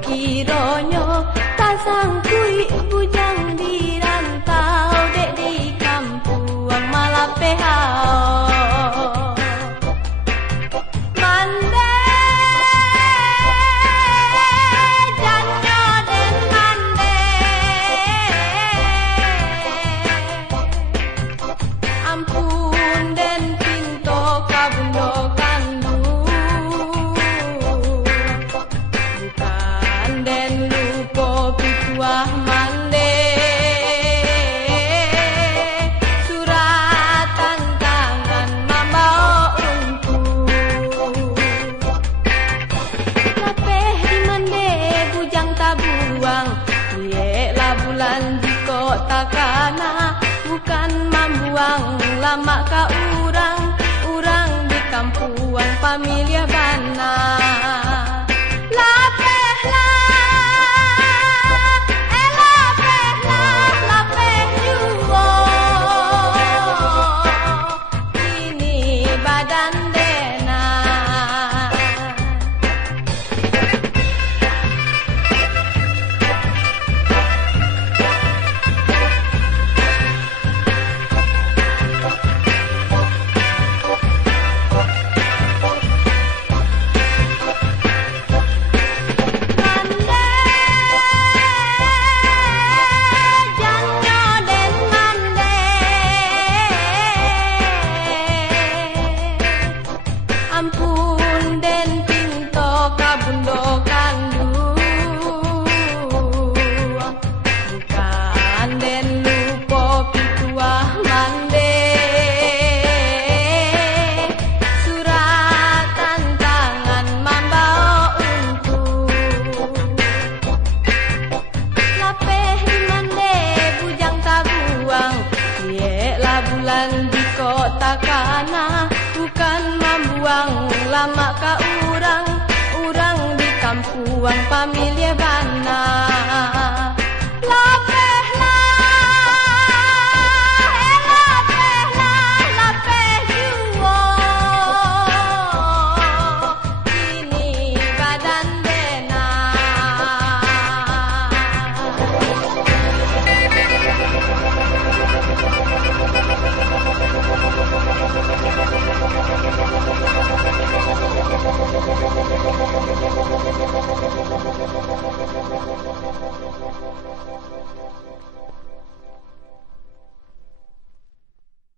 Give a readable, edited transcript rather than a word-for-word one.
Kironyo tasangkui bujang di rantau dek di kampuang Malapehao mande janyo den mande ampun den pinto kabundo kandu den lupo pituah mande suratan tangan mambao untu lapeh di mande bujang tabuang ye la bulan di kota kana bukan mambuang lama ka urang di kampuang pamilya bana ampun den pinto kabundo kandu bukan den lupo pituah mande suratan tangan mambao untu lapeh di mande bujang tabuang ye la bulan di kota kana bukan mambuang lama ka urang di kampuang pamilya